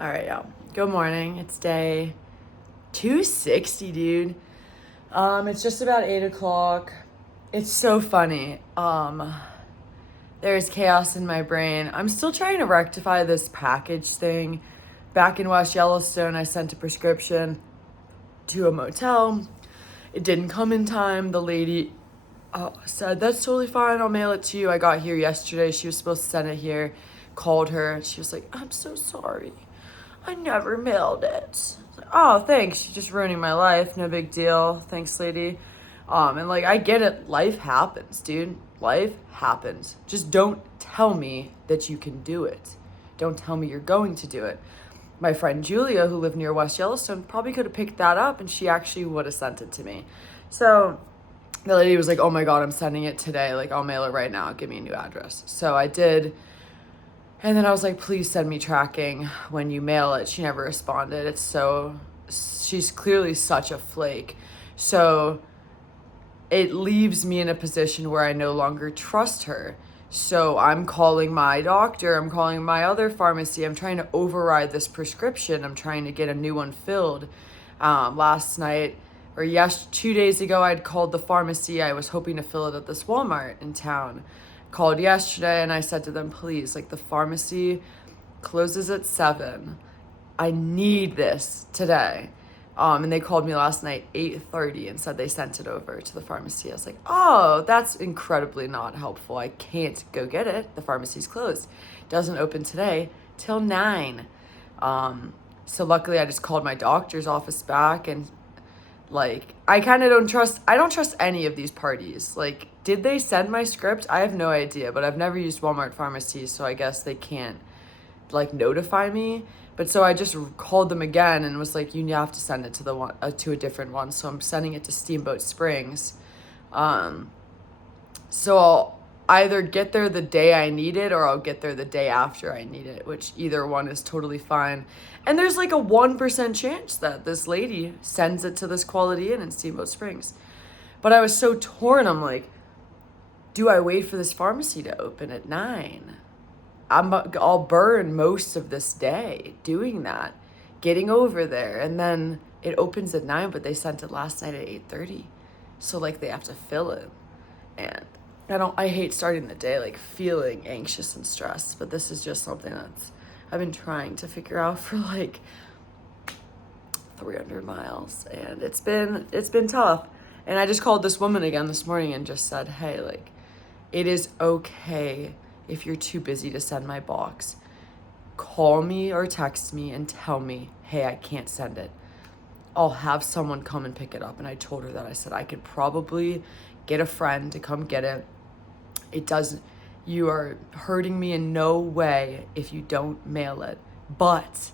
All right, y'all. Good morning. It's day 260, dude. It's just about 8 o'clock. It's so funny. There's chaos in my brain. I'm still trying to rectify this package thing. Back in West Yellowstone, I sent a prescription to a motel. It didn't come in time. The lady said, "That's totally fine. I'll mail it to you." I got here yesterday. She was supposed to send it here. Called her. She was like, "I'm so sorry. I never mailed it." Oh, thanks. You're just ruining my life. No big deal. Thanks, lady. And like, I get it. Life happens, dude. Life happens. Just don't tell me that you can do it. Don't tell me you're going to do it. My friend Julia, who lived near West Yellowstone, probably could have picked that up and she actually would have sent it to me. So the lady was like, "Oh my God, I'm sending it today. Like, I'll mail it right now. Give me a new address." So I did. And then I was like, "Please send me tracking when you mail it." She never responded. She's clearly such a flake. So it leaves me in a position where I no longer trust her. So I'm calling my doctor. I'm calling my other pharmacy. I'm trying to override this prescription. I'm trying to get a new one filled. Last night, 2 days ago, I'd called the pharmacy. I was hoping to fill it at this Walmart in town. Called yesterday and I said to them, "Please, like, the pharmacy closes at 7. I need this today." And they called me last night 8:30 and said they sent it over to the pharmacy. I was like, "Oh, that's incredibly not helpful. I can't go get it. The pharmacy's closed. Doesn't open today till 9." So luckily I just called my doctor's office back and like, I don't trust any of these parties. Like, did they send my script? I have no idea, but I've never used Walmart pharmacies, so I guess they can't, like, notify me. But so I just called them again and was like, "You have to send it to to a different one." So I'm sending it to Steamboat Springs. So I'll either get there the day I need it or I'll get there the day after I need it, which either one is totally fine. And there's like a 1% chance that this lady sends it to this Quality Inn in Steamboat Springs. But I was so torn. I'm like, do I wait for this pharmacy to open at 9? I'll burn most of this day doing that, getting over there. And then it opens at 9, but they sent it last night at 8:30. So like, they have to fill it. And I hate starting the day like feeling anxious and stressed, but this is just something I've been trying to figure out for like 300 miles, and it's been tough. And I just called this woman again this morning and just said, "Hey, like, it is okay if you're too busy to send my box. Call me or text me and tell me, hey, I can't send it. I'll have someone come and pick it up." And I told her that. I said, "I could probably get a friend to come get it. You are hurting me in no way if you don't mail it. But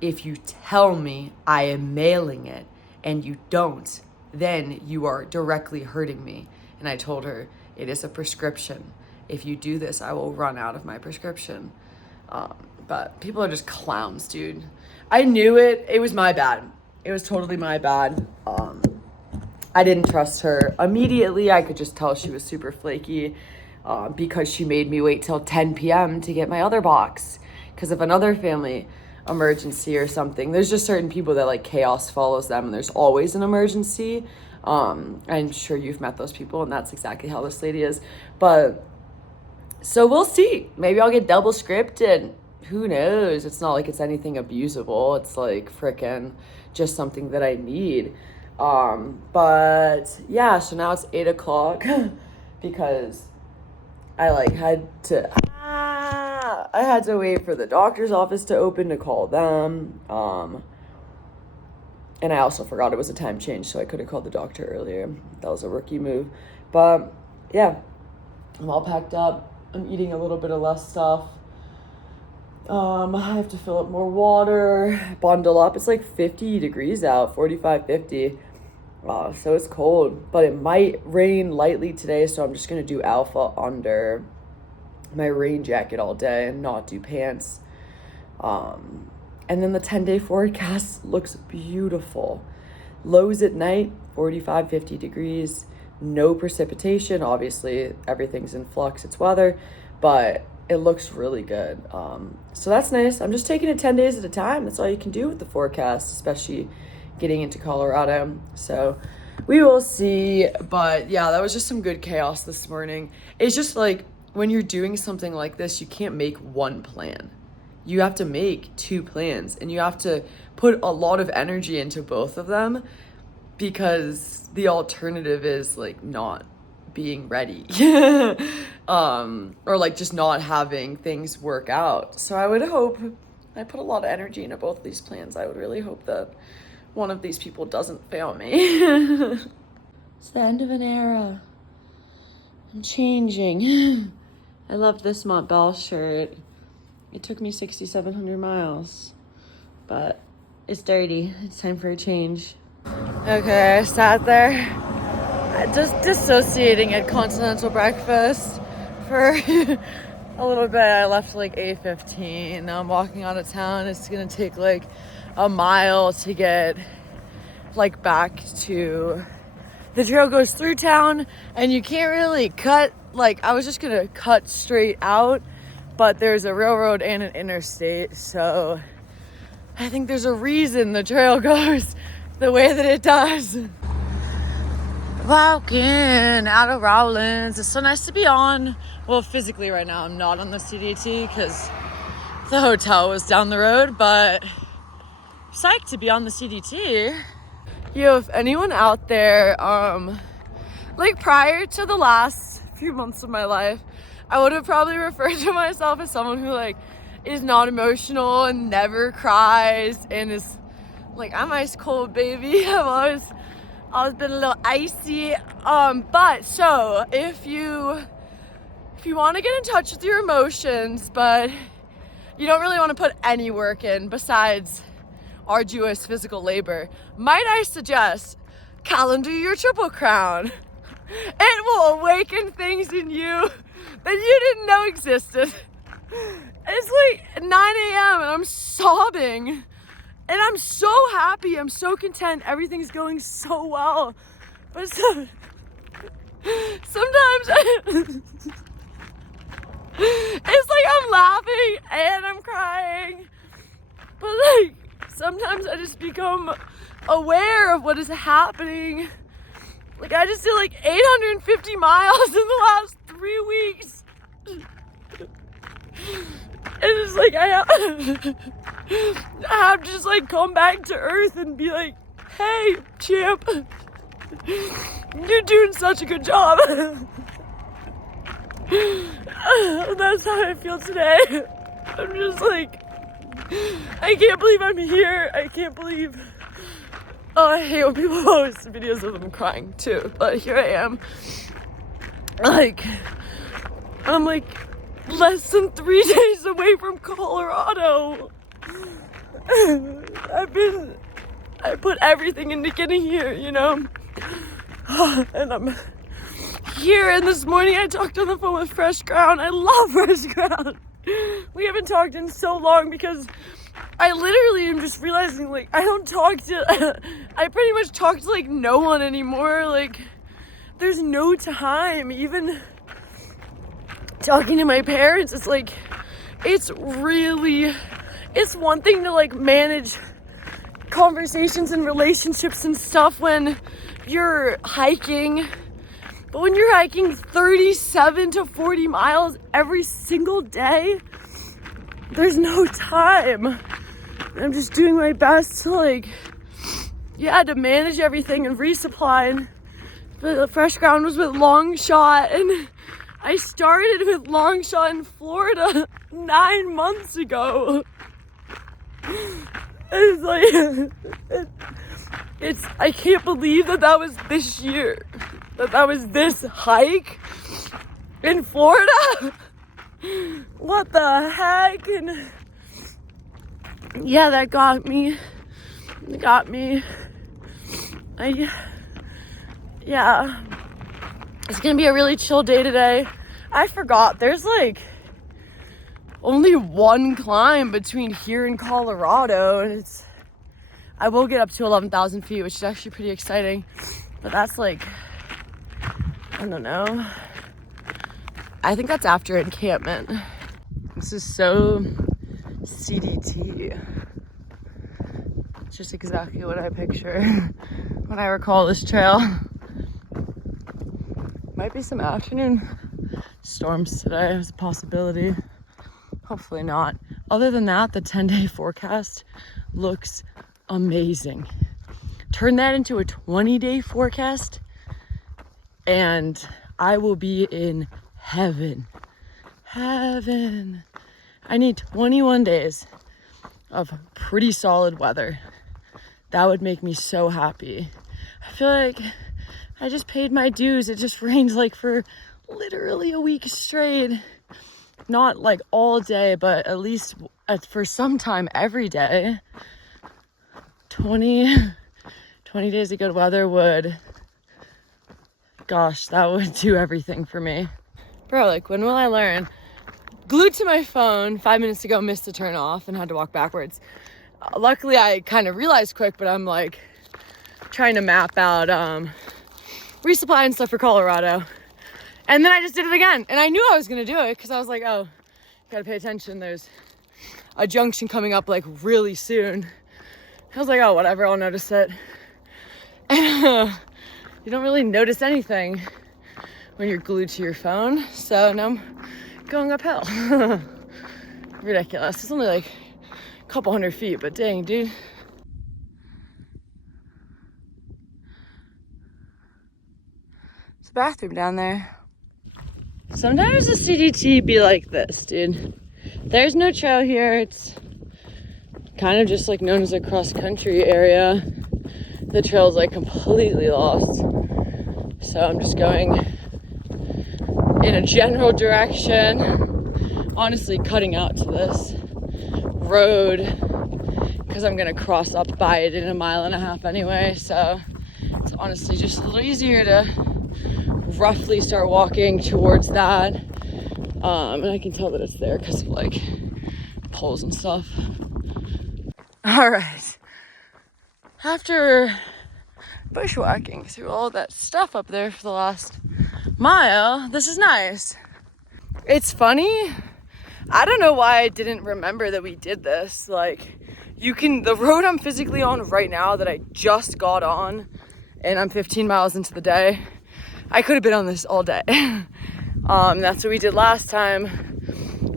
if you tell me I am mailing it and you don't, then you are directly hurting me." And I told her, "It is a prescription. If you do this, I will run out of my prescription." But people are just clowns, dude. I knew it. It was my bad. It was totally my bad. I didn't trust her immediately. I could just tell she was super flaky because she made me wait till 10 p.m. to get my other box because of another family emergency or something. There's just certain people that like chaos follows them and there's always an emergency. I'm sure you've met those people and that's exactly how this lady is. But so we'll see. Maybe I'll get double scripted. Who knows? It's not like it's anything abusable. It's like frickin' just something that I need. But yeah, so now it's 8 o'clock because I had to wait for the doctor's office to open to call them. And I also forgot it was a time change, so I could have called the doctor earlier. That was a rookie move. But yeah, I'm all packed up. I'm eating a little bit of less stuff. I have to fill up more water, bundle up. It's like 50 degrees out, 45, 50. So it's cold, but it might rain lightly today, so I'm just going to do alpha under my rain jacket all day and not do pants. And then the 10-day forecast looks beautiful. Lows at night, 45, 50 degrees, no precipitation. Obviously, everything's in flux, it's weather, but it looks really good. So that's nice. I'm just taking it 10 days at a time. That's all you can do with the forecast, especially getting into Colorado. So we will see. But yeah, that was just some good chaos this morning. It's just like when you're doing something like this, you can't make one plan. You have to make 2 plans, and you have to put a lot of energy into both of them, because the alternative is like not being ready or like just not having things work out. So I would hope, I put a lot of energy into both of these plans. I would really hope that one of these people doesn't fail me. It's the end of an era. I'm changing. I love this Montbell shirt. It took me 6,700 miles, but it's dirty. It's time for a change. Okay, I sat there just dissociating at Continental Breakfast for a little bit. I left like 8:15. Now I'm walking out of town. It's gonna take like a mile to get like back to, the trail goes through town and you can't really cut, like I was just gonna cut straight out, but there's a railroad and an interstate, so I think there's a reason the trail goes the way that it does. Walking out of Rollins. It's so nice to be on. Well, physically right now I'm not on the CDT because the hotel was down the road, but psyched to be on the CDT. Yo, if anyone out there, like prior to the last few months of my life, I would have probably referred to myself as someone who like is not emotional and never cries and is like, I'm ice cold, baby. I've always been a little icy. But so if you want to get in touch with your emotions, but you don't really want to put any work in besides arduous physical labor, might I suggest calendar your Triple Crown. It will awaken things in you that you didn't know existed. It's like 9 a.m. and I'm sobbing. And I'm so happy. I'm so content. Everything's going so well. But sometimes it's like I'm laughing and I'm crying. But like sometimes I just become aware of what is happening. Like I just did like 850 miles in the last 3 weeks. It's like I have to just like come back to earth and be like, hey, champ, you're doing such a good job. That's how I feel today. I'm just like, I can't believe I'm here. I can't believe. Oh, I hate when people post videos of them crying too. But here I am. Like, I'm like less than 3 days away from Colorado. I put everything into getting here, you know? And I'm here, and this morning I talked on the phone with Fresh Ground. I love Fresh Ground. We haven't talked in so long because I literally am just realizing, like, I pretty much talk to, like, no one anymore. Like, there's no time. Even talking to my parents, it's like, it's one thing to, like, manage conversations and relationships and stuff when you're hiking. But when you're hiking 37 to 40 miles every single day, there's no time. I'm just doing my best to, like, to manage everything and resupply. And the Fresh Ground was with Long Shot, and I started with Long Shot in Florida 9 months ago. It's like, I can't believe that was this year. That was this hike in Florida. What the heck? And yeah, that got me. It's gonna be a really chill day today. I forgot there's like only one climb between here and Colorado, and I will get up to 11,000 feet, which is actually pretty exciting. But that's like, I don't know. I think that's after encampment. This is so CDT. It's just exactly what I picture when I recall this trail. Might be some afternoon storms today. There's a possibility. Hopefully not. Other than that, the 10-day forecast looks amazing. Turn that into a 20-day forecast and I will be in heaven. Heaven. I need 21 days of pretty solid weather. That would make me so happy. I feel like I just paid my dues. It just rained like for literally a week straight. Not like all day, but at least for some time every day. 20 days of good weather would, gosh, that would do everything for me. Bro, like, when will I learn? Glued to my phone 5 minutes ago, missed the turn off and had to walk backwards. Luckily, I kind of realized quick, but I'm like trying to map out resupply and stuff for Colorado. And then I just did it again. And I knew I was going to do it because I was like, oh, gotta pay attention. There's a junction coming up like really soon. I was like, oh, whatever, I'll notice it. And you don't really notice anything when you're glued to your phone. So now I'm going uphill. Ridiculous. It's only like a couple 100 feet, but dang, dude. There's a bathroom down there. Sometimes the CDT be like this, dude. There's no trail here. It's kind of just like known as a cross-country area. The trail's like completely lost. So I'm just going in a general direction. Honestly, cutting out to this road because I'm gonna cross up by it in a mile and a half anyway. So it's honestly just a little easier to roughly start walking towards that. And I can tell that it's there because of like poles and stuff. All right. After bushwhacking through all that stuff up there for the last mile, this is nice. It's funny. I don't know why I didn't remember that we did this. Like, the road I'm physically on right now that I just got on, and I'm 15 miles into the day, I could have been on this all day. That's what we did last time.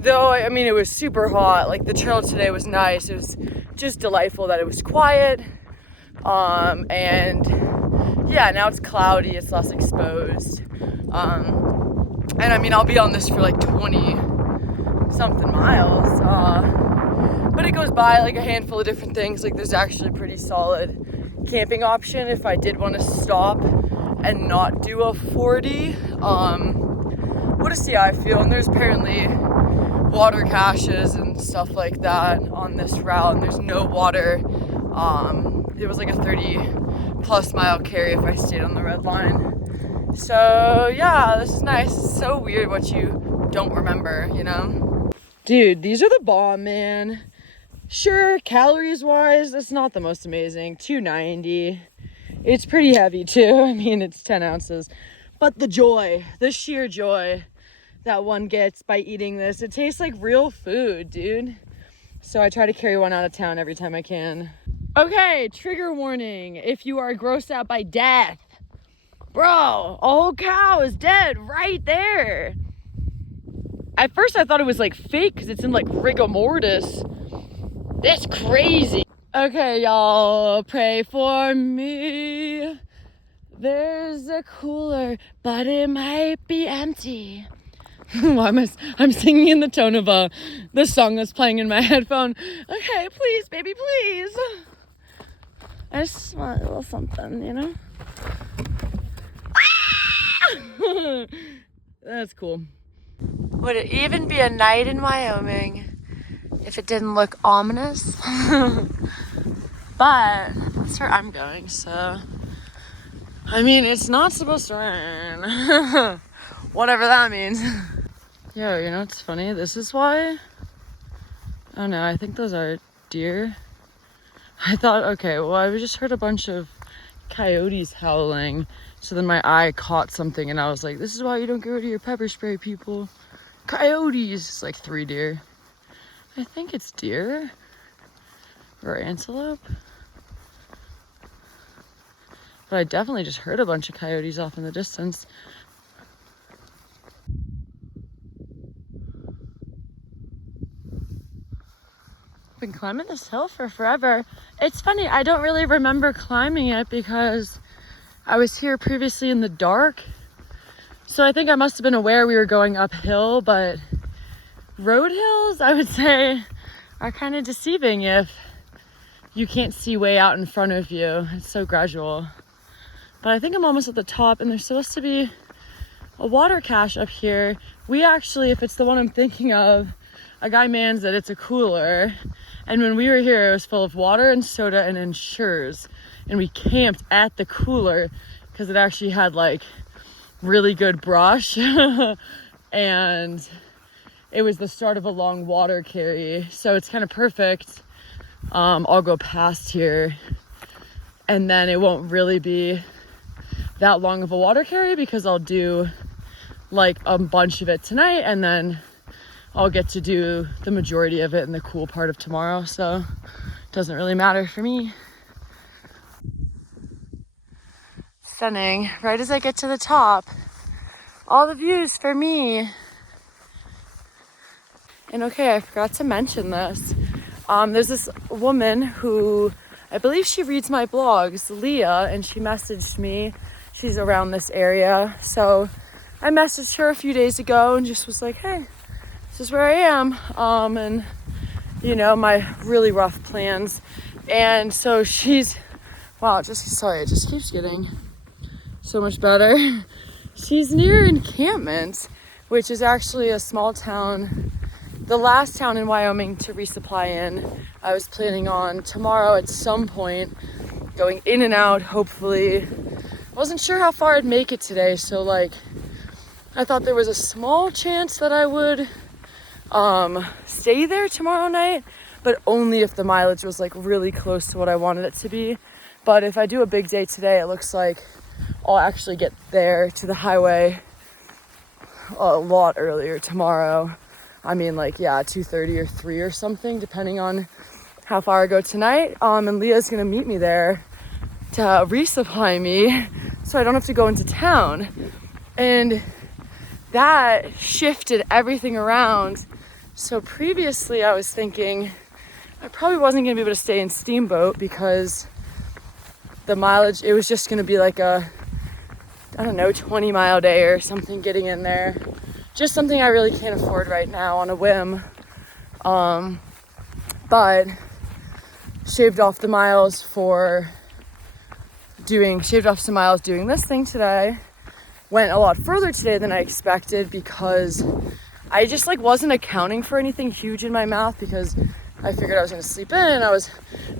Though, I mean, it was super hot. Like, the trail today was nice. It was just delightful that it was quiet. And yeah, now it's cloudy. It's less exposed. And I mean, I'll be on this for like 20 something miles. But it goes by like a handful of different things. Like, there's actually pretty solid camping option if I did want to stop and not do a 40. We'll just see how I feel. And there's apparently water caches and stuff like that on this route, and there's no water. It was like a 30+ mile carry if I stayed on the red line. So yeah, this is nice. It's so weird what you don't remember, you know? Dude, these are the bomb, man. Sure, calories wise, it's not the most amazing. 290. It's pretty heavy too. I mean, it's 10 ounces. But the joy, the sheer joy that one gets by eating this, it tastes like real food, dude. So I try to carry one out of town every time I can. Okay, trigger warning. If you are grossed out by death, bro, a whole cow is dead right there. At first I thought it was like fake because it's in like rigor mortis. That's crazy. Okay, y'all, pray for me. There's a cooler, but it might be empty. Why am I'm singing in the tone of the song that's playing in my headphone. Okay, please, baby, please. I just want a little something, you know? That's cool. Would it even be a night in Wyoming if it didn't look ominous? But that's where I'm going, so I mean, it's not supposed to rain. Whatever that means. Yo, you know what's funny? This is why, oh no, I think those are deer. I thought, okay, well, I just heard a bunch of coyotes howling. So then my eye caught something and I was like, this is why you don't get rid of your pepper spray, people. Coyotes. It's like 3 deer. I think it's deer or antelope. But I definitely just heard a bunch of coyotes off in the distance. I've been climbing this hill for forever. It's funny, I don't really remember climbing it because I was here previously in the dark. So I think I must have been aware we were going uphill, but road hills, I would say, are kind of deceiving if you can't see way out in front of you. It's so gradual. But I think I'm almost at the top, and there's supposed to be a water cache up here. We actually, if it's the one I'm thinking of, a guy mans that it's a cooler. And when we were here, it was full of water and soda and Ensures. And we camped at the cooler because it actually had like really good brush. And it was the start of a long water carry. So it's kind of perfect. I'll go past here and then it won't really be that long of a water carry because I'll do like a bunch of it tonight and then I'll get to do the majority of it in the cool part of tomorrow. So it doesn't really matter for me. Stunning. Right as I get to the top, all the views for me. And okay, I forgot to mention this. There's this woman who, I believe she reads my blogs, Leah, and she messaged me. She's around this area. So I messaged her a few days ago and just was like, hey, this is where I am. And you know, my really rough plans. And so she's, wow, it just keeps getting so much better. She's near encampment, which is actually a small town, the last town in Wyoming to resupply in. I was planning on tomorrow at some point going in and out, hopefully. Wasn't sure how far I'd make it today, so like I thought there was a small chance that I would stay there tomorrow night, but only if the mileage was like really close to what I wanted it to be. But if I do a big day today, it looks like I'll actually get there to the highway a lot earlier tomorrow. I mean, like, yeah, 2:30 or 3 or something, depending on how far I go tonight. And Leah's gonna meet me there to resupply me so I don't have to go into town. And that shifted everything around. So previously I was thinking I probably wasn't gonna be able to stay in Steamboat because the mileage, it was just gonna be like a, I don't know, 20-mile day or something getting in there. Just something I really can't afford right now on a whim. But shaved off some miles doing this thing today. Went a lot further today than I expected because I just like wasn't accounting for anything huge in my mouth because I figured I was gonna sleep in and I was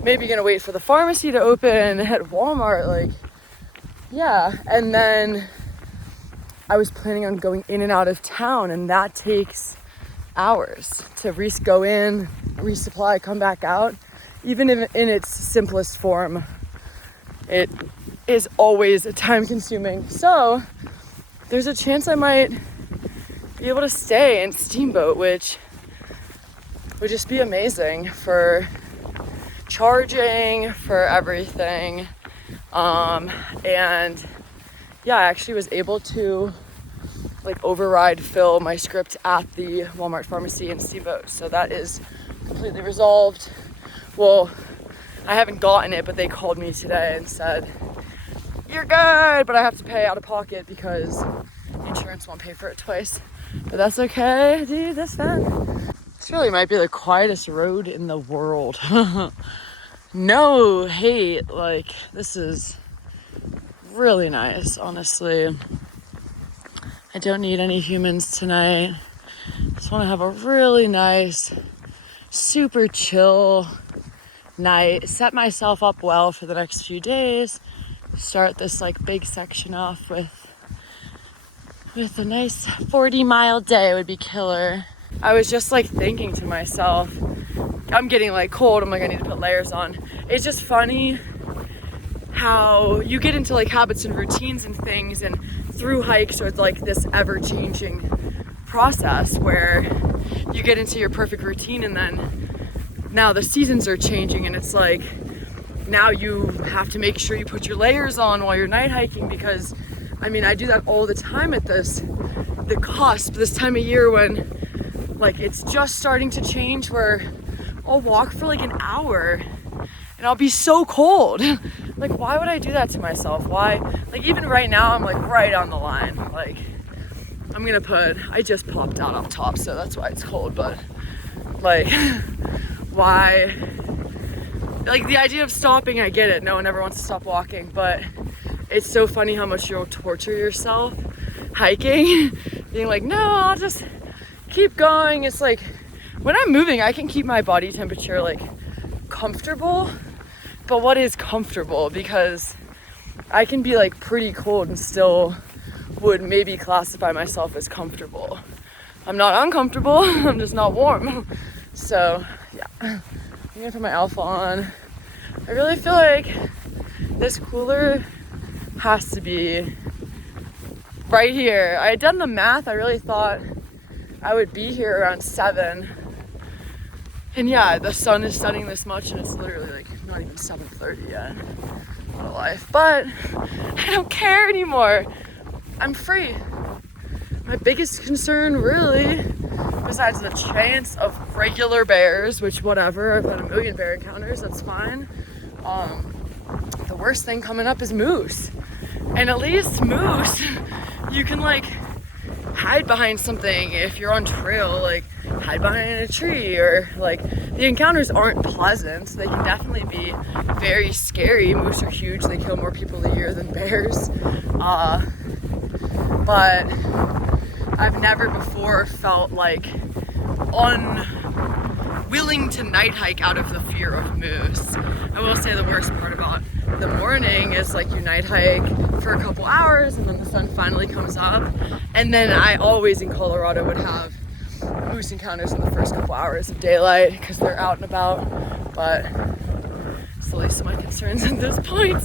maybe gonna wait for the pharmacy to open at Walmart, like, yeah. And then I was planning on going in and out of town, and that takes hours to go in, resupply, come back out. Even if in its simplest form, it is always time consuming. So there's a chance I might be able to stay in Steamboat, which would just be amazing for charging, for everything. And yeah, I actually was able to like override fill my script at the Walmart pharmacy in Steamboat. So that is completely resolved. Well, I haven't gotten it, but they called me today and said, you're good, but I have to pay out of pocket because insurance won't pay for it twice. But that's okay, dude, that's fine. This really might be the quietest road in the world. No hate, like this is really nice, honestly. I don't need any humans tonight. Just want to have a really nice, super chill night. Set myself up well for the next few days. Start this like big section off with a nice 40-mile day would be killer. I was just like thinking to myself, I'm getting like cold. I'm like, I need to put layers on. It's just funny how you get into like habits and routines and things, and through hikes or like this ever-changing process where you get into your perfect routine, and then now the seasons are changing, and it's like now you have to make sure you put your layers on while you're night hiking, because I mean, I do that all the time at the cusp, this time of year when like it's just starting to change, where I'll walk for like an hour and I'll be so cold. Like, why would I do that to myself? Why? Like, even right now, I'm like right on the line. Like, I just popped out up top, so that's why it's cold, but like, why? Like, the idea of stopping, I get it. No one ever wants to stop walking, but it's so funny how much you'll torture yourself hiking, being like, no, I'll just keep going. It's like, when I'm moving, I can keep my body temperature like comfortable, but what is comfortable? Because I can be like pretty cold and still would maybe classify myself as comfortable. I'm not uncomfortable, I'm just not warm. So yeah, I'm gonna put my Alpha on. I really feel like this cooler has to be right here. I had done the math. I really thought I would be here around 7. And yeah, the sun is setting this much and it's literally like not even 7:30 yet. What a life. But I don't care anymore. I'm free. My biggest concern really, besides the chance of regular bears, which whatever, I've had a million bear encounters, that's fine. The worst thing coming up is moose. And at least moose, you can like hide behind something. If you're on trail, like hide behind a tree, or like the encounters aren't pleasant. They can definitely be very scary. Moose are huge. They kill more people a year than bears. But I've never before felt like unwilling to night hike out of the fear of moose. I will say the worst part about the morning is like you night hike for a couple hours and then the sun finally comes up, and then I always in Colorado would have moose encounters in the first couple hours of daylight because they're out and about, but it's the least of my concerns at this point.